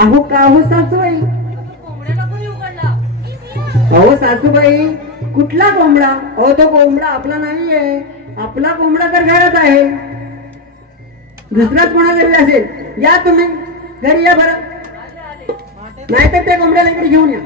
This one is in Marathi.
अहो का हो सासूबाई? अहो सासूबाई कुठला कोंबडा? अहो तो कोंबडा आपला नाहीये, आपला कोंबडा तर घरात आहे. दुसराच कोणा घरी असेल. या तुम्ही घरी या बरं, नाहीतर त्या कोंबड्याला इकडे घेऊन या.